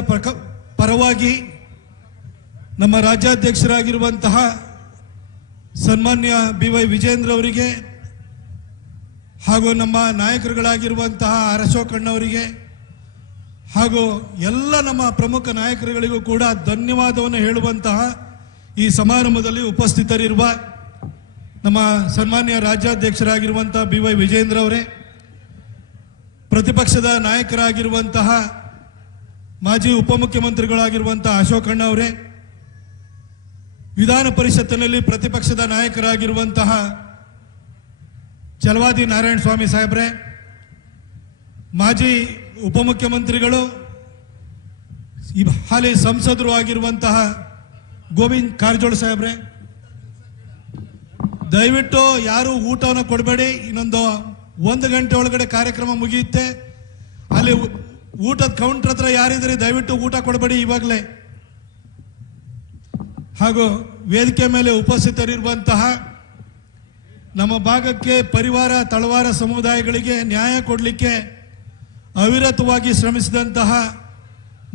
ಪರವಾಗಿ ನಮ್ಮ ರಾಜ್ಯಾಧ್ಯಕ್ಷರಾಗಿರುವಂತಹ ಸನ್ಮಾನ್ಯ BY ವಿಜೇಂದ್ರ ಅವರಿಗೆ ಹಾಗೂ ನಮ್ಮ ನಾಯಕರುಗಳಾಗಿರುವಂತಹ ಅಶೋಕಣ್ಣವರಿಗೆ ಹಾಗೂ ಎಲ್ಲ ನಮ್ಮ ಪ್ರಮುಖ ನಾಯಕರುಗಳಿಗೂ ಕೂಡ ಧನ್ಯವಾದವನ್ನು ಹೇಳುವಂತಹ ಈ ಸಮಾರಂಭದಲ್ಲಿ ಉಪಸ್ಥಿತರಿರುವ ನಮ್ಮ ಸನ್ಮಾನ್ಯ ರಾಜ್ಯಾಧ್ಯಕ್ಷರಾಗಿರುವಂತಹ BY ವಿಜೇಂದ್ರ ಅವರೇ, ಪ್ರತಿಪಕ್ಷದ ನಾಯಕರಾಗಿರುವಂತಹ ಮಾಜಿ ಉಪಮುಖ್ಯಮಂತ್ರಿಗಳಾಗಿರುವಂತಹ ಅಶೋಕಣ್ಣ ಅವರೇ, ವಿಧಾನ ಪರಿಷತ್ತಿನಲ್ಲಿ ಪ್ರತಿಪಕ್ಷದ ನಾಯಕರಾಗಿರುವಂತಹ ಚಲವಾದಿ ನಾರಾಯಣ ಸ್ವಾಮಿ ಸಾಹೇಬ್ರೆ, ಮಾಜಿ ಉಪಮುಖ್ಯಮಂತ್ರಿಗಳು ಹಾಲಿ ಸಂಸದರು ಆಗಿರುವಂತಹ ಗೋವಿಂದ್ ಕಾರಜೋಳ ಸಾಹೇಬ್ರೆ, ದಯವಿಟ್ಟು ಯಾರು ಊಟವನ್ನು ಕೊಡಬೇಡಿ. ಇನ್ನೊಂದು 1 ಗಂಟೆ ಒಳಗಡೆ ಕಾರ್ಯಕ್ರಮ ಮುಗಿಯುತ್ತೆ. ಅಲ್ಲಿ ಊಟದ ಕೌಂಟರ್ ಹತ್ರ ಯಾರಿದ್ರೆ ದಯವಿಟ್ಟು ಊಟ ಕೊಡಬೇಡಿ ಇವಾಗಲೇ. ಹಾಗೂ ವೇದಿಕೆ ಮೇಲೆ ಉಪಸ್ಥಿತರಿರುವಂತಹ ನಮ್ಮ ಭಾಗಕ್ಕೆ ಪರಿವಾರ ತಳವಾರ ಸಮುದಾಯಗಳಿಗೆ ನ್ಯಾಯ ಕೊಡಲಿಕ್ಕೆ ಅವಿರತವಾಗಿ ಶ್ರಮಿಸಿದಂತಹ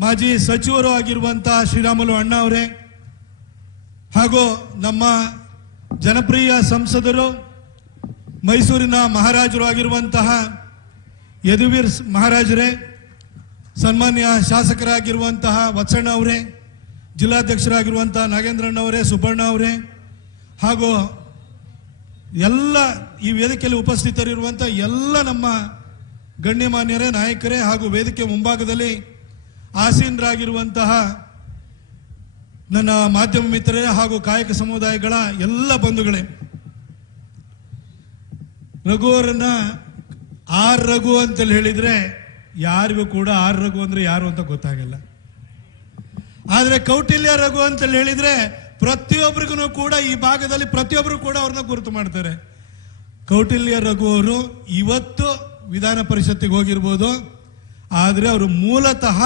ಮಾಜಿ ಸಚಿವರು ಆಗಿರುವಂತಹ ಶ್ರೀರಾಮುಲು ಅಣ್ಣ ಅವರೇ, ಹಾಗೂ ನಮ್ಮ ಜನಪ್ರಿಯ ಸಂಸದರು ಮೈಸೂರಿನ ಮಹಾರಾಜರು ಆಗಿರುವಂತಹ ಯದುವೀರ್ ಮಹಾರಾಜರೇ, ಸನ್ಮಾನ್ಯ ಶಾಸಕರಾಗಿರುವಂತಹ ವತ್ಸಣ್ಣ ಅವರೇ, ಜಿಲ್ಲಾಧ್ಯಕ್ಷರಾಗಿರುವಂತಹ ನಾಗೇಂದ್ರಣ್ಣವರೇ, ಸುಬ್ಬಣ್ಣ ಅವರೇ, ಹಾಗೂ ಎಲ್ಲ ಈ ವೇದಿಕೆಯಲ್ಲಿ ಉಪಸ್ಥಿತರಿರುವಂಥ ಎಲ್ಲ ನಮ್ಮ ಗಣ್ಯಮಾನ್ಯರೇ, ನಾಯಕರೇ, ಹಾಗೂ ವೇದಿಕೆ ಮುಂಭಾಗದಲ್ಲಿ ಆಸೀನರಾಗಿರುವಂತಹ ನನ್ನ ಮಾಧ್ಯಮ ಮಿತ್ರರೇ ಹಾಗೂ ಕಾಯಕ ಸಮುದಾಯಗಳ ಎಲ್ಲ ಬಂಧುಗಳೇ, ರಘುವರನ್ನ ಆರ್ ರಘು ಅಂತೇಳಿ ಹೇಳಿದ್ರೆ ಯಾರಿಗೂ ಕೂಡ ಆರ್ ರಘು ಅಂದ್ರೆ ಯಾರು ಅಂತ ಗೊತ್ತಾಗಲ್ಲ. ಆದ್ರೆ ಕೌಟಿಲ್ಯ ರಘು ಅಂತೇಳಿ ಹೇಳಿದ್ರೆ ಪ್ರತಿಯೊಬ್ಬರಿಗೂ ಕೂಡ ಈ ಭಾಗದಲ್ಲಿ ಪ್ರತಿಯೊಬ್ಬರು ಕೂಡ ಅವ್ರನ್ನ ಗುರುತು ಮಾಡ್ತಾರೆ. ಕೌಟಿಲ್ಯ ರಘು ಅವರು ಇವತ್ತು ವಿಧಾನ ಪರಿಷತ್ತಿಗೆ ಹೋಗಿರ್ಬೋದು, ಆದ್ರೆ ಅವರು ಮೂಲತಃ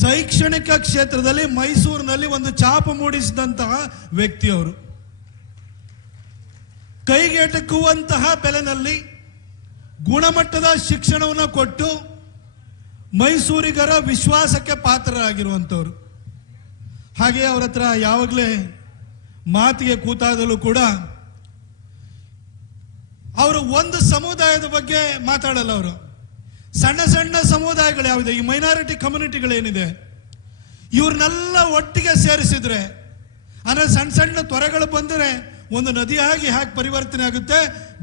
ಶೈಕ್ಷಣಿಕ ಕ್ಷೇತ್ರದಲ್ಲಿ ಮೈಸೂರಿನಲ್ಲಿ ಒಂದು ಛಾಪು ಮೂಡಿಸಿದಂತಹ ವ್ಯಕ್ತಿ. ಅವರು ಕೈಗೆಟಕುವಂತಹ ಬೆಲೆನಲ್ಲಿ ಗುಣಮಟ್ಟದ ಶಿಕ್ಷಣವನ್ನು ಕೊಟ್ಟು ಮೈಸೂರಿಗರ ವಿಶ್ವಾಸಕ್ಕೆ ಪಾತ್ರರಾಗಿರುವಂಥವ್ರು. ಹಾಗೆ ಅವರ ಹತ್ರ ಯಾವಾಗಲೇ ಮಾತಿಗೆ ಕೂತಾದಲ್ಲೂ ಕೂಡ ಅವರು ಒಂದು ಸಮುದಾಯದ ಬಗ್ಗೆ ಮಾತಾಡಲ್ಲ. ಅವರು ಸಣ್ಣ ಸಣ್ಣ ಸಮುದಾಯಗಳು ಯಾವಿದೆ, ಈ ಮೈನಾರಿಟಿ ಕಮ್ಯುನಿಟಿಗಳೇನಿದೆ, ಇವ್ರನ್ನೆಲ್ಲ ಒಟ್ಟಿಗೆ ಸೇರಿಸಿದ್ರೆ ಅಂದ್ರೆ ಸಣ್ಣ ಸಣ್ಣ ತೊರೆಗಳು ಬಂದರೆ ಒಂದು ನದಿಯಾಗಿ ಹೇಗೆ ಪರಿವರ್ತನೆ ಆಗುತ್ತೆ,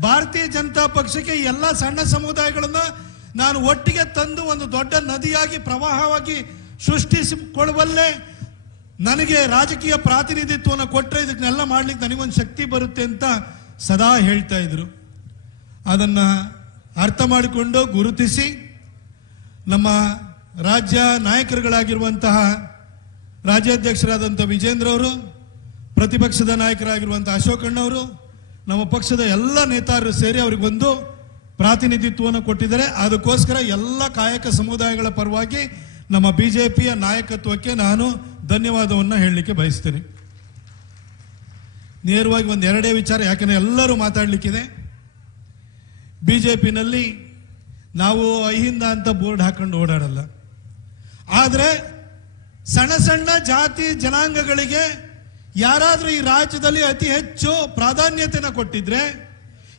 ಭಾರತೀಯ ಜನತಾ ಪಕ್ಷಕ್ಕೆ ಎಲ್ಲ ಸಣ್ಣ ಸಮುದಾಯಗಳನ್ನ ನಾನು ಒಟ್ಟಿಗೆ ತಂದು ಒಂದು ದೊಡ್ಡ ನದಿಯಾಗಿ ಪ್ರವಾಹವಾಗಿ ಸೃಷ್ಟಿಸಿಕೊಳ್ಳಬಲ್ಲೆ, ನನಗೆ ರಾಜಕೀಯ ಪ್ರಾತಿನಿಧಿತ್ವವನ್ನು ಕೊಟ್ಟರೆ ಇದನ್ನೆಲ್ಲ ಮಾಡ್ಲಿಕ್ಕೆ ನನಗೊಂದು ಶಕ್ತಿ ಬರುತ್ತೆ ಅಂತ ಸದಾ ಹೇಳ್ತಾ ಇದ್ರು. ಅದನ್ನ ಅರ್ಥ ಮಾಡಿಕೊಂಡು ಗುರುತಿಸಿ ನಮ್ಮ ರಾಜ್ಯ ನಾಯಕರುಗಳಾಗಿರುವಂತಹ ರಾಜ್ಯಾಧ್ಯಕ್ಷರಾದಂಥ ವಿಜೇಂದ್ರ ಅವರು, ಪ್ರತಿಪಕ್ಷದ ನಾಯಕರಾಗಿರುವಂತಹ ಅಶೋಕಣ್ಣವರು, ನಮ್ಮ ಪಕ್ಷದ ಎಲ್ಲ ನೇತಾರರು ಸೇರಿ ಅವರಿಗೊಂದು ಪ್ರಾತಿನಿಧಿತ್ವವನ್ನು ಕೊಟ್ಟಿದ್ದಾರೆ. ಅದಕ್ಕೋಸ್ಕರ ಎಲ್ಲ ಕಾಯಕ ಸಮುದಾಯಗಳ ಪರವಾಗಿ ನಮ್ಮ ಬಿಜೆಪಿಯ ನಾಯಕತ್ವಕ್ಕೆ ನಾನು ಧನ್ಯವಾದವನ್ನು ಹೇಳಲಿಕ್ಕೆ ಬಯಸ್ತೇನೆ. ನೇರವಾಗಿ ಒಂದು ಎರಡೇ ವಿಚಾರ, ಯಾಕಂದ್ರೆ ಎಲ್ಲರೂ ಮಾತಾಡಲಿಕ್ಕಿದೆ. ಬಿಜೆಪಿನಲ್ಲಿ ನಾವು ಅಹಿಂದ ಅಂತ ಬೋರ್ಡ್ ಹಾಕೊಂಡು ಓಡಾಡಲ್ಲ, ಆದರೆ ಸಣ್ಣ ಸಣ್ಣ ಜಾತಿ ಜನಾಂಗಗಳಿಗೆ ಯಾರಾದ್ರೂ ಈ ರಾಜ್ಯದಲ್ಲಿ ಅತಿ ಹೆಚ್ಚು ಪ್ರಾಧಾನ್ಯತೆಯನ್ನು ಕೊಟ್ಟಿದ್ರೆ,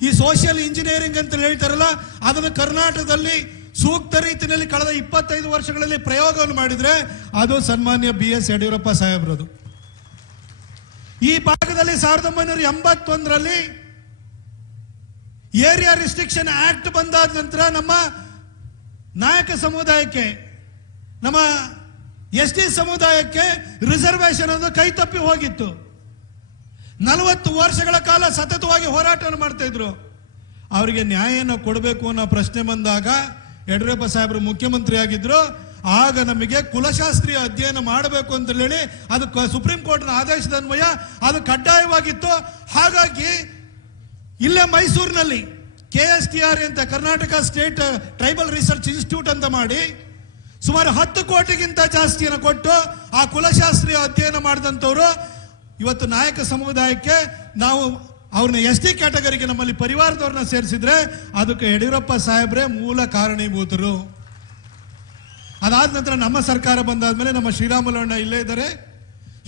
ಈ ಸೋಷಿಯಲ್ ಇಂಜಿನಿಯರಿಂಗ್ ಅಂತ ಹೇಳ್ತಾರಲ್ಲ, ಅದನ್ನು ಕರ್ನಾಟಕದಲ್ಲಿ ಸೂಕ್ತ ರೀತಿಯಲ್ಲಿ ಕಳೆದ 25 ವರ್ಷಗಳಲ್ಲಿ ಪ್ರಯೋಗವನ್ನು ಮಾಡಿದ್ರೆ ಅದು ಸನ್ಮಾನ್ಯ BS ಯಡಿಯೂರಪ್ಪ ಸಾಹೇಬ್ರದು. ಈ ಭಾಗದಲ್ಲಿ 1981ರಲ್ಲಿ ಏರಿಯಾ ರಿಸ್ಟ್ರಿಕ್ಷನ್ ಆಕ್ಟ್ ಬಂದಾದ ನಂತರ ನಮ್ಮ ನಾಯಕ ಸಮುದಾಯಕ್ಕೆ, ನಮ್ಮ ST ಸಮುದಾಯಕ್ಕೆ ರಿಸರ್ವೇಶನ್ ಅನ್ನು ಕೈ ತಪ್ಪಿ ಹೋಗಿತ್ತು. 40 ವರ್ಷಗಳ ಕಾಲ ಸತತವಾಗಿ ಹೋರಾಟವನ್ನು ಮಾಡ್ತಾ ಇದ್ರು. ಅವರಿಗೆ ನ್ಯಾಯವನ್ನು ಕೊಡಬೇಕು ಅನ್ನೋ ಪ್ರಶ್ನೆ ಬಂದಾಗ ಯಡಿಯೂರಪ್ಪ ಸಾಹೇಬರು ಮುಖ್ಯಮಂತ್ರಿ ಆಗಿದ್ರು. ಆಗ ನಮಗೆ ಕುಲಶಾಸ್ತ್ರೀಯ ಅಧ್ಯಯನ ಮಾಡಬೇಕು ಅಂತ ಹೇಳಿ ಅದು ಸುಪ್ರೀಂ ಕೋರ್ಟ್ನ ಆದೇಶದ ಅನ್ವಯ ಅದು ಕಡ್ಡಾಯವಾಗಿತ್ತು. ಹಾಗಾಗಿ ಇಲ್ಲೇ ಮೈಸೂರಿನಲ್ಲಿ KSTR ಅಂತ Karnataka state tribal research institute ಅಂತ ಮಾಡಿ ಸುಮಾರು 10 ಕೋಟಿಗಿಂತ ಜಾಸ್ತಿಯನ್ನು ಕೊಟ್ಟು ಆ ಕುಲಶಾಸ್ತ್ರೀಯ ಅಧ್ಯಯನ ಮಾಡಿದಂಥವ್ರು ಇವತ್ತು ನಾಯಕ ಸಮುದಾಯಕ್ಕೆ ನಾವು ಅವ್ರನ್ನ ST ಕ್ಯಾಟಗರಿಗೆ ನಮ್ಮಲ್ಲಿ ಪರಿವಾರದವ್ರನ್ನ ಸೇರಿಸಿದ್ರೆ ಅದಕ್ಕೆ ಯಡಿಯೂರಪ್ಪ ಸಾಹೇಬ್ರೆ ಮೂಲ ಕಾರಣೀಭೂತರು. ಅದಾದ ನಂತರ ನಮ್ಮ ಸರ್ಕಾರ ಬಂದಾದ್ಮೇಲೆ ನಮ್ಮ ಶ್ರೀರಾಮುಲು ಅಣ್ಣ ಇಲ್ಲೇ ಇದ್ದಾರೆ.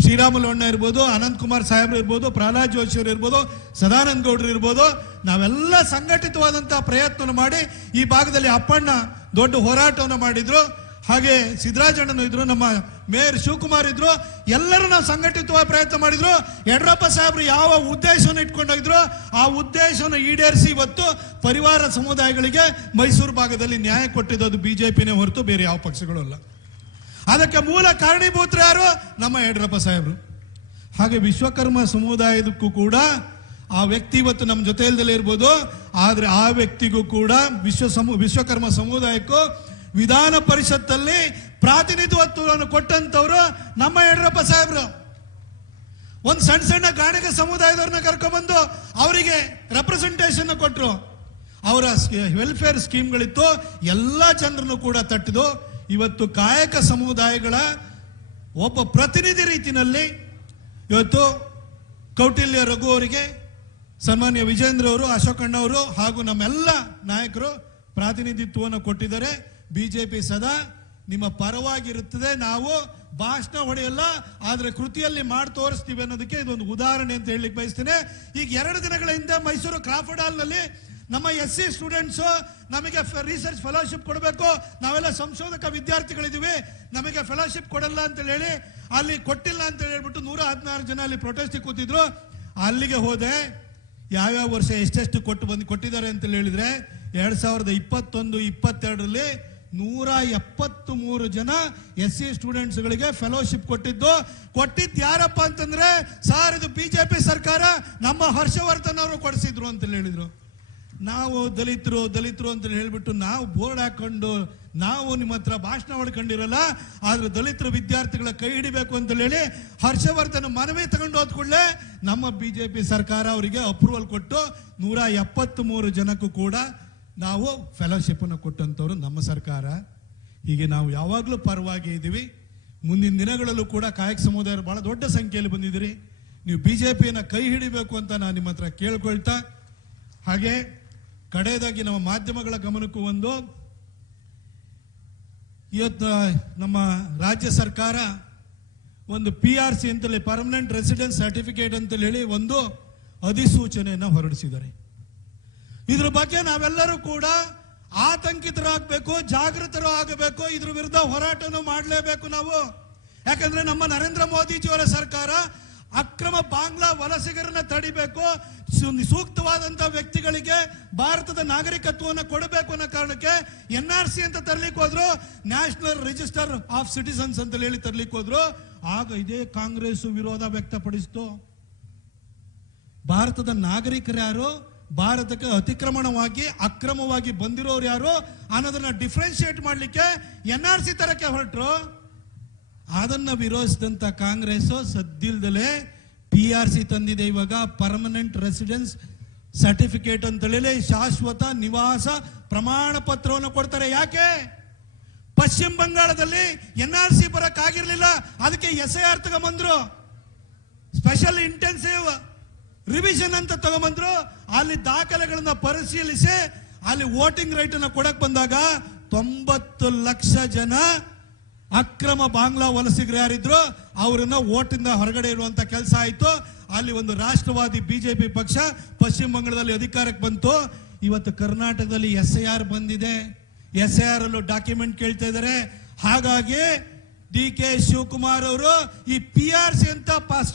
ಶ್ರೀರಾಮುಲು ಅಣ್ಣ ಇರ್ಬೋದು, ಅನಂತ್ ಕುಮಾರ್ ಸಾಹೇಬ್ರು ಇರ್ಬೋದು, ಪ್ರಹ್ಲಾದ್ ಜೋಶಿ ಅವರು ಇರ್ಬೋದು, ಸದಾನಂದ ಗೌಡರು ಇರ್ಬೋದು, ನಾವೆಲ್ಲ ಸಂಘಟಿತವಾದಂತಹ ಪ್ರಯತ್ನ ಮಾಡಿ ಈ ಭಾಗದಲ್ಲಿ ಅಪ್ಪಣ್ಣ ದೊಡ್ಡ ಹೋರಾಟವನ್ನು ಮಾಡಿದ್ರು. ಹಾಗೆ ಸಿದ್ದರಾಜಣ್ಣನು ಇದ್ರು, ನಮ್ಮ ಮೇಯರ್ ಶಿವಕುಮಾರ್ ಇದ್ರು, ಎಲ್ಲರೂ ನಾವು ಸಂಘಟಿತವಾಗಿ ಪ್ರಯತ್ನ ಮಾಡಿದ್ರು. ಯಡಿಯೂರಪ್ಪ ಸಾಹೇಬ್ರು ಯಾವ ಉದ್ದೇಶವನ್ನು ಇಟ್ಕೊಂಡೋಗಿದ್ರು ಆ ಉದ್ದೇಶವನ್ನು ಈಡೇರಿಸಿ ಇವತ್ತು ಪರಿವಾರ ಸಮುದಾಯಗಳಿಗೆ ಮೈಸೂರು ಭಾಗದಲ್ಲಿ ನ್ಯಾಯ ಕೊಟ್ಟಿದ್ದು ಬಿಜೆಪಿನೇ ಹೊರತು ಬೇರೆ ಯಾವ ಪಕ್ಷಗಳು ಅಲ್ಲ. ಅದಕ್ಕೆ ಮೂಲ ಕಾರಣೀಭೂತರು ಯಾರು? ನಮ್ಮ ಯಡಿಯೂರಪ್ಪ ಸಾಹೇಬ್ರು. ಹಾಗೆ ವಿಶ್ವಕರ್ಮ ಸಮುದಾಯದಕ್ಕೂ ಕೂಡ ಆ ವ್ಯಕ್ತಿ ಇವತ್ತು ನಮ್ಮ ಜೊತೆಯಲ್ಲೇ ಇರ್ಬೋದು, ಆದ್ರೆ ಆ ವ್ಯಕ್ತಿಗೂ ಕೂಡ ವಿಶ್ವಕರ್ಮ ಸಮುದಾಯಕ್ಕೂ ವಿಧಾನ ಪರಿಷತ್ತಲ್ಲಿ ಪ್ರಾತಿನಿಧಿತ್ವವನ್ನು ಕೊಟ್ಟಂತವ್ರು ನಮ್ಮ ಯಡಿಯೂರಪ್ಪ ಸಾಹೇಬ್ರು. ಒಂದು ಸಣ್ಣ ಸಣ್ಣ ಗಾಣಿಗ ಸಮುದಾಯದವ್ರನ್ನ ಕರ್ಕೊಂಡ್ಬಂದು ಅವರಿಗೆ ರೆಪ್ರೆಸೆಂಟೇಷನ್ ಕೊಟ್ಟರು. ಅವರ ವೆಲ್ಫೇರ್ ಸ್ಕೀಮ್ಗಳಿತ್ತು, ಎಲ್ಲ ಜನರನ್ನು ಕೂಡ ತಟ್ಟಿದು ಇವತ್ತು ಕಾಯಕ ಸಮುದಾಯಗಳ ಒಬ್ಬ ಪ್ರತಿನಿಧಿ ರೀತಿಯಲ್ಲಿ ಇವತ್ತು ಕೌಟಿಲ್ಯ ರಘು ಅವರಿಗೆ, ಸನ್ಮಾನ್ಯ ವಿಜೇಂದ್ರ ಅವರು, ಅಶೋಕಣ್ಣ ಅವರು ಹಾಗೂ ನಮ್ಮೆಲ್ಲ ನಾಯಕರು ಪ್ರಾತಿನಿಧಿತ್ವವನ್ನು ಕೊಟ್ಟಿದ್ದಾರೆ. ಬಿಜೆಪಿ ಸದಾ ನಿಮ್ಮ ಪರವಾಗಿರುತ್ತದೆ. ನಾವು ಭಾಷಣ ಹೊಡೆಯಲ್ಲ, ಆದ್ರೆ ಕೃತಿಯಲ್ಲಿ ಮಾಡಿ ತೋರಿಸ್ತೀವಿ ಅನ್ನೋದಕ್ಕೆ ಇದೊಂದು ಉದಾಹರಣೆ ಅಂತ ಹೇಳಲಿಕ್ಕೆ ಬಯಸ್ತೇನೆ. ಈಗ 2 ದಿನಗಳ ಹಿಂದೆ ಮೈಸೂರು ಕ್ರಾಫರ್ಡ್ ಹಾಲ್ ನಲ್ಲಿ ನಮ್ಮ SC ಸ್ಟೂಡೆಂಟ್ಸ್ ನಮಗೆ ರಿಸರ್ಚ್ ಫೆಲೋಶಿಪ್ ಕೊಡಬೇಕು, ನಾವೆಲ್ಲ ಸಂಶೋಧಕ ವಿದ್ಯಾರ್ಥಿಗಳಿದ್ದೀವಿ, ನಮಗೆ ಫೆಲೋಶಿಪ್ ಕೊಡಲ್ಲ ಅಂತ ಹೇಳಿ ಅಲ್ಲಿ ಕೊಟ್ಟಿಲ್ಲ ಅಂತ ಹೇಳ್ಬಿಟ್ಟು 116 ಜನ ಅಲ್ಲಿ ಪ್ರೊಟೆಸ್ಟ್ ಕೂತಿದ್ರು. ಅಲ್ಲಿಗೆ ಹೋದೆ. ಯಾವ್ಯಾವ ವರ್ಷ ಎಷ್ಟೆಷ್ಟು ಕೊಟ್ಟಿದ್ದಾರೆ ಅಂತ ಹೇಳಿದ್ರೆ 2021-22ರಲ್ಲಿ 173 ಜನ SC ಸ್ಟೂಡೆಂಟ್ಸ್ಗಳಿಗೆ ಫೆಲೋಶಿಪ್ ಕೊಟ್ಟಿದ್ದು ಯಾರಪ್ಪ ಅಂತಂದ್ರೆ, ಸಾರ್ ಇದು ಬಿಜೆಪಿ ಸರ್ಕಾರ, ನಮ್ಮ ಹರ್ಷವರ್ಧನ್ ಅವರು ಕೊಡಿಸಿದ್ರು ಅಂತ ಹೇಳಿದ್ರು. ನಾವು ದಲಿತರು ಅಂತ ಹೇಳ್ಬಿಟ್ಟು ನಾವು ಬೋರ್ಡ್ ಹಾಕೊಂಡು ನಾವು ನಿಮ್ಮ ಹತ್ರ ಭಾಷಣ ಹೊಡ್ಕೊಂಡಿರಲ್ಲ, ಆದ್ರೆ ದಲಿತರ ವಿದ್ಯಾರ್ಥಿಗಳ ಕೈ ಹಿಡಿಬೇಕು ಅಂತ ಹೇಳಿ ಹರ್ಷವರ್ಧನ್ ಮನವಿ ತಗೊಂಡು ಹೋದ್ಕೊಳ್ಳೆ ನಮ್ಮ ಬಿಜೆಪಿ ಸರ್ಕಾರ ಅವರಿಗೆ ಅಪ್ರೂವಲ್ ಕೊಟ್ಟು 173 ಜನಕ್ಕೂ ಕೂಡ ನಾವು ಫೆಲೋಶಿಪ್ ಅನ್ನು ಕೊಟ್ಟಂತವ್ರು ನಮ್ಮ ಸರ್ಕಾರ. ಹೀಗೆ ನಾವು ಯಾವಾಗಲೂ ಪರವಾಗಿ ಇದ್ದೀವಿ. ಮುಂದಿನ ದಿನಗಳಲ್ಲೂ ಕೂಡ ಕಾಯಕ ಸಮುದಾಯ ಬಹಳ ದೊಡ್ಡ ಸಂಖ್ಯೆಯಲ್ಲಿ ಬಂದಿದ್ದೀರಿ. ನೀವು ಬಿಜೆಪಿಯನ್ನ ಕೈ ಹಿಡಿಬೇಕು ಅಂತ ನಾನು ನಿಮ್ಮ ಹತ್ರ ಕೇಳ್ಕೊಳ್ತಾ, ಹಾಗೆ ಕಡೆಯದಾಗಿ ನಮ್ಮ ಮಾಧ್ಯಮಗಳ ಗಮನಕ್ಕೂ ಒಂದು, ಇವತ್ತು ನಮ್ಮ ರಾಜ್ಯ ಸರ್ಕಾರ ಒಂದು PRC ಅಂತೇಳಿ ಪರ್ಮನೆಂಟ್ ರೆಸಿಡೆನ್ಸ್ ಸರ್ಟಿಫಿಕೇಟ್ ಅಂತ ಹೇಳಿ ಒಂದು ಅಧಿಸೂಚನೆಯನ್ನು ಹೊರಡಿಸಿದ್ದಾರೆ. ಇದ್ರ ಬಗ್ಗೆ ನಾವೆಲ್ಲರೂ ಕೂಡ ಆತಂಕಿತರಾಗಬೇಕು, ಜಾಗೃತರು ಆಗಬೇಕು, ಇದ್ರ ವಿರುದ್ಧ ಹೋರಾಟವನ್ನು ಮಾಡಲೇಬೇಕು ನಾವು. ಯಾಕಂದ್ರೆ ನಮ್ಮ ನರೇಂದ್ರ ಮೋದಿಜಿಯವರ ಸರ್ಕಾರ ಅಕ್ರಮ ಬಾಂಗ್ಲಾ ವಲಸಿಗರನ್ನ ತಡಿಬೇಕು, ಸೂಕ್ತವಾದಂತಹ ವ್ಯಕ್ತಿಗಳಿಗೆ ಭಾರತದ ನಾಗರಿಕತ್ವವನ್ನು ಕೊಡಬೇಕು ಅನ್ನೋ ಕಾರಣಕ್ಕೆ NRC ಅಂತ ತರ್ಲಿಕ್ಕೆ ಹೋದ್ರು, ನ್ಯಾಷನಲ್ ರಿಜಿಸ್ಟರ್ ಆಫ್ ಸಿಟಿಸನ್ಸ್ ಅಂತ ಹೇಳಿ ತರ್ಲಿಕ್ಕೆ ಹೋದ್ರು. ಆಗ ಇದೇ ಕಾಂಗ್ರೆಸ್ ವಿರೋಧ ವ್ಯಕ್ತಪಡಿಸಿತು. ಭಾರತದ ನಾಗರಿಕರು ಯಾರು, ಭಾರತಕ್ಕೆ ಅತಿಕ್ರಮಣವಾಗಿ ಅಕ್ರಮವಾಗಿ ಬಂದಿರೋರು ಯಾರು ಅನ್ನೋದನ್ನ ಡಿಫ್ರೆನ್ಶಿಯೇಟ್ ಮಾಡ್ಲಿಕ್ಕೆ NRC ತರಕ್ಕೆ ಹೊರಟರು. ಅದನ್ನ ವಿರೋಧಿಸಿದಂತ ಕಾಂಗ್ರೆಸ್ ಸದ್ದಿಲ್ದಲೇ PRC ತಂದಿದೆ. ಇವಾಗ ಪರ್ಮನೆಂಟ್ ರೆಸಿಡೆನ್ಸ್ ಸರ್ಟಿಫಿಕೇಟ್ ಅಂತ ಹೇಳಿ ಶಾಶ್ವತ ನಿವಾಸ ಪ್ರಮಾಣ ಪತ್ರವನ್ನು ಕೊಡ್ತಾರೆ. ಯಾಕೆ? ಪಶ್ಚಿಮ ಬಂಗಾಳದಲ್ಲಿ NRC ಬರಕ್ಕಾಗಿರ್ಲಿಲ್ಲ, ಅದಕ್ಕೆ SIR ತಗೊಂಬಂದ್ರು, ಸ್ಪೆಷಲ್ ಇಂಟೆನ್ಸಿವ್ ರಿವಿಷನ್ ಅಂತ ತಗೊಂಬಂದ್ರು. ಅಲ್ಲಿ ದಾಖಲೆಗಳನ್ನ ಪರಿಶೀಲಿಸಿ ಅಲ್ಲಿ ವೋಟಿಂಗ್ ರೈಟ್ ಅನ್ನ ಕೊಡಕ್ ಬಂದಾಗ 90 ಲಕ್ಷ ಜನ ಅಕ್ರಮ ಬಾಂಗ್ಲಾ ವಲಸಿಗರು ಯಾರಿದ್ರು ಅವರನ್ನ ವೋಟಿಂದ ಹೊರಗಡೆ ಇರುವಂತ ಕೆಲಸ ಆಯ್ತು. ಅಲ್ಲಿ ಒಂದು ರಾಷ್ಟ್ರವಾದಿ ಬಿಜೆಪಿ ಪಕ್ಷ ಪಶ್ಚಿಮ ಬಂಗಾಳದಲ್ಲಿ ಅಧಿಕಾರಕ್ಕೆ ಬಂತು. ಇವತ್ತು ಕರ್ನಾಟಕದಲ್ಲಿ SIR ಬಂದಿದೆ, SIR ಅಲ್ಲೂ ಡಾಕ್ಯುಮೆಂಟ್ ಕೇಳ್ತಾ ಇದ್ದಾರೆ. ಹಾಗಾಗಿ DK ಶಿವಕುಮಾರ್ ಅವರು ಈ PRC ಅಂತ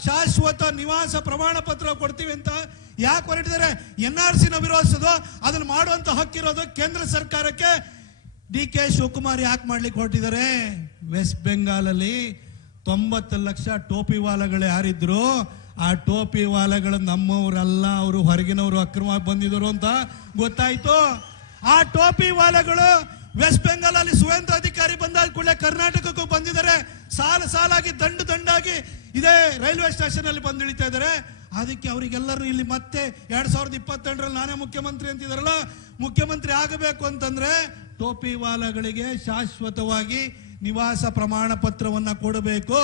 ಶಾಶ್ವತ ನಿವಾಸ ಪ್ರಮಾಣ ಪತ್ರ ಕೊಡ್ತೀವಿ ಅಂತ ಯಾಕೆ ಹೊರಟಿದ್ದಾರೆ? NRC ನ ವಿರೋಧಿಸೋದು, ಅದನ್ನು ಮಾಡುವಂತ ಹಕ್ಕಿರೋದು ಕೇಂದ್ರ ಸರ್ಕಾರಕ್ಕೆ. DK ಶಿವಕುಮಾರ್ ಯಾಕೆ ಮಾಡ್ಲಿಕ್ಕೆ ಹೊರಟಿದ್ದಾರೆ? ವೆಸ್ಟ್ ಬೆಂಗಾಲಲ್ಲಿ 90 ಲಕ್ಷ ಟೋಪಿ ವಾಲಗಳು ಯಾರಿದ್ರು, ಆ ಟೋಪಿ ವಾಲಗಳು ನಮ್ಮವರಲ್ಲ, ಅವರು ಹೊರಗಿನವರು ಅಕ್ರಮವಾಗಿ ಬಂದಿದ್ರು ಅಂತ ಗೊತ್ತಾಯ್ತು. ಆ ಟೋಪಿ ವಾಲಗಳು ವೆಸ್ಟ್ ಬೆಂಗಾಲ್ ಅಲ್ಲಿ ಸುವೇಂದ್ರ ಅಧಿಕಾರಿ ಬಂದಾದ ಕೂಡಲೇ ಕರ್ನಾಟಕಕ್ಕೂ ಬಂದಿದ್ದಾರೆ. ಸಾಲಾಗಿ ದಂಡಾಗಿ ಇದೇ ರೈಲ್ವೆ ಸ್ಟೇಷನ್ ಅಲ್ಲಿ ಬಂದು ಇಳಿತಾ ಇದ್ದಾರೆ. ಅದಕ್ಕೆ ಅವರಿಗೆಲ್ಲರೂ ಇಲ್ಲಿ ಮತ್ತೆ 2022ರಲ್ಲಿ ನಾನೇ ಮುಖ್ಯಮಂತ್ರಿ ಅಂತಿದಾರಲ್ಲ, ಮುಖ್ಯಮಂತ್ರಿ ಆಗಬೇಕು ಅಂತಂದ್ರೆ ಟೋಪಿ ವಾಲಗಳಿಗೆ ಶಾಶ್ವತವಾಗಿ ನಿವಾಸ ಪ್ರಮಾಣ ಪತ್ರವನ್ನ ಕೊಡಬೇಕು.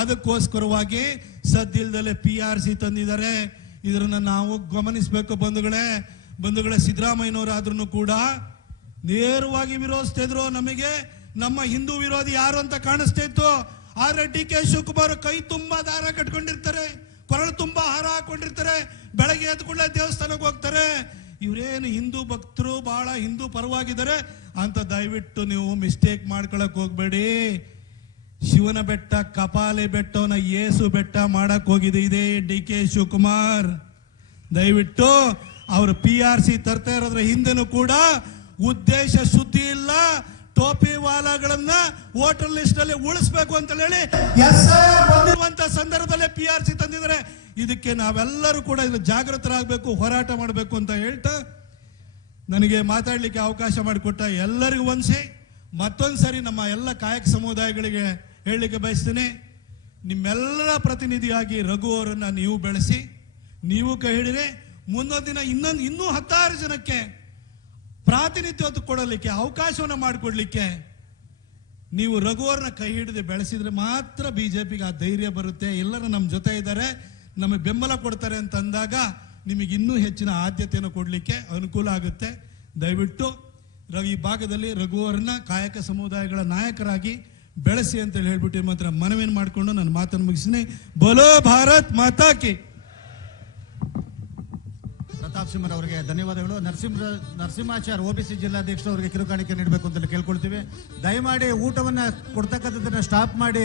ಅದಕ್ಕೋಸ್ಕರವಾಗಿ ಸದ್ದಿಲ್ದಲ್ಲೇ PRC ತಂದಿದ್ದಾರೆ. ಇದನ್ನ ನಾವು ಗಮನಿಸಬೇಕು ಬಂಧುಗಳೇ. ಸಿದ್ದರಾಮಯ್ಯನವರಾದ್ರೂ ಕೂಡ ನೇರವಾಗಿ ವಿರೋಧಿಸ್ತಾ ಇದ್ರು. ನಮಗೆ ನಮ್ಮ ಹಿಂದೂ ವಿರೋಧಿ ಯಾರು ಅಂತ ಕಾಣಿಸ್ತಾ ಇತ್ತು. ಆದ್ರೆ ಡಿ ಕೆ ಶಿವಕುಮಾರ್ ಕೈ ತುಂಬಾ ದಾರ ಕಟ್ಕೊಂಡಿರ್ತಾರೆ, ಕೊರಳು ತುಂಬಾ ಹಾರ ಹಾಕೊಂಡಿರ್ತಾರೆ, ಬೆಳಗ್ಗೆ ಎದ್ದ ಕೂಡಲೇ ದೇವಸ್ಥಾನಕ್ಕೆ ಹೋಗ್ತಾರೆ. ಇವರೇನು ಹಿಂದೂ ಭಕ್ತರು, ಬಹಳ ಹಿಂದೂ ಪರವಾಗಿದ್ದಾರೆ ಅಂತ ದಯವಿಟ್ಟು ನೀವು ಮಿಸ್ಟೇಕ್ ಮಾಡ್ಕೊಳಕ್ ಹೋಗ್ಬೇಡಿ. ಶಿವನ ಬೆಟ್ಟ, ಕಪಾಲಿ ಬೆಟ್ಟವನ್ನ ಯೇಸು ಬೆಟ್ಟ ಮಾಡಕ್ ಹೋಗಿದೆ ಇದೆ ಡಿ ಕೆ ಶಿವಕುಮಾರ್. ದಯವಿಟ್ಟು ಅವರು PRC ತರ್ತಾ ಇರೋದ್ರ ಹಿಂದೆನೂ ಕೂಡ ಉದ್ದೇಶ ಶುದ್ಧಿ ಇಲ್ಲ. ಟೋಪಿ ವಾಲಾಗಳನ್ನ ವೋಟರ್ ಲಿಸ್ಟ್ ಅಲ್ಲಿ ಉಳಿಸ್ಬೇಕು ಅಂತ ಹೇಳಿ ಬಂದಿರುವಂತ ಸಂದರ್ಭದಲ್ಲೇ PRC ತಂದಿದ್ದಾರೆ. ಇದಕ್ಕೆ ನಾವೆಲ್ಲರೂ ಕೂಡ ಜಾಗೃತರಾಗಬೇಕು, ಹೋರಾಟ ಮಾಡಬೇಕು ಅಂತ ಹೇಳ್ತಾ ನನಗೆ ಮಾತಾಡ್ಲಿಕ್ಕೆ ಅವಕಾಶ ಮಾಡಿಕೊಟ್ಟ ಎಲ್ಲರಿಗೂ ಮತ್ತೊಂದ್ಸರಿ ನಮ್ಮ ಎಲ್ಲ ಕಾಯಕ ಸಮುದಾಯಗಳಿಗೆ ಹೇಳಲಿಕ್ಕೆ ಬಯಸ್ತೇನೆ. ನಿಮ್ಮೆಲ್ಲರ ಪ್ರತಿನಿಧಿಯಾಗಿ ರಘು ಅವರನ್ನ ನೀವು ಬೆಳೆಸಿ, ನೀವು ಕೈ ಹಿಡಿದ್ರೆ ಮುಂದೊಂದು ದಿನ ಇನ್ನೂ 10 ಜನಕ್ಕೆ ಪ್ರಾತಿನಿಧ್ಯ ಕೊಡಲಿಕ್ಕೆ ಅವಕಾಶವನ್ನ ಮಾಡಿಕೊಡ್ಲಿಕ್ಕೆ ನೀವು ರಘುವರನ್ನ ಕೈ ಹಿಡಿದು ಬೆಳೆಸಿದ್ರೆ ಮಾತ್ರ ಬಿಜೆಪಿಗೆ ಆ ಧೈರ್ಯ ಬರುತ್ತೆ. ಎಲ್ಲರೂ ನಮ್ಮ ಜೊತೆ ಇದ್ದಾರೆ, ನಮಗೆ ಬೆಂಬಲ ಕೊಡ್ತಾರೆ ಅಂತ ಅಂದಾಗ ನಿಮಗೆ ಇನ್ನೂ ಹೆಚ್ಚಿನ ಆದ್ಯತೆಯನ್ನು ಕೊಡಲಿಕ್ಕೆ ಅನುಕೂಲ ಆಗುತ್ತೆ. ದಯವಿಟ್ಟು ಈ ಭಾಗದಲ್ಲಿ ರಘುವರನ್ನ ಕಾಯಕ ಸಮುದಾಯಗಳ ನಾಯಕರಾಗಿ ಬೆಳೆಸಿ ಅಂತೇಳಿ ಹೇಳ್ಬಿಟ್ಟು ಮಾತ್ರ ಮನವಿಯನ್ನು ಮಾಡಿಕೊಂಡು ನನ್ನ ಮಾತನ್ನು ಮುಗಿಸ್ತೀನಿ. ಬೋಲೋ ಭಾರತ್ ಮಾತಾ ಕಿ. ಪ್ರತಾಪ್ ಸಿಂಹರ್ ಅವರಿಗೆ ಧನ್ಯವಾದಗಳು. ನರಸಿಂಹಾಚಾರ್ OBC ಜಿಲ್ಲಾಧ್ಯಕ್ಷರು ಅವರಿಗೆ ಕಿರುಕಾಣಿಕೆ ನೀಡಬೇಕು ಅಂತ ಕೇಳ್ಕೊಳ್ತೀವಿ. ದಯಮಾಡಿ ಊಟವನ್ನ ಕೊಡ್ತಕ್ಕಂಥದ್ದನ್ನ ಸ್ಟಾಪ್ ಮಾಡಿ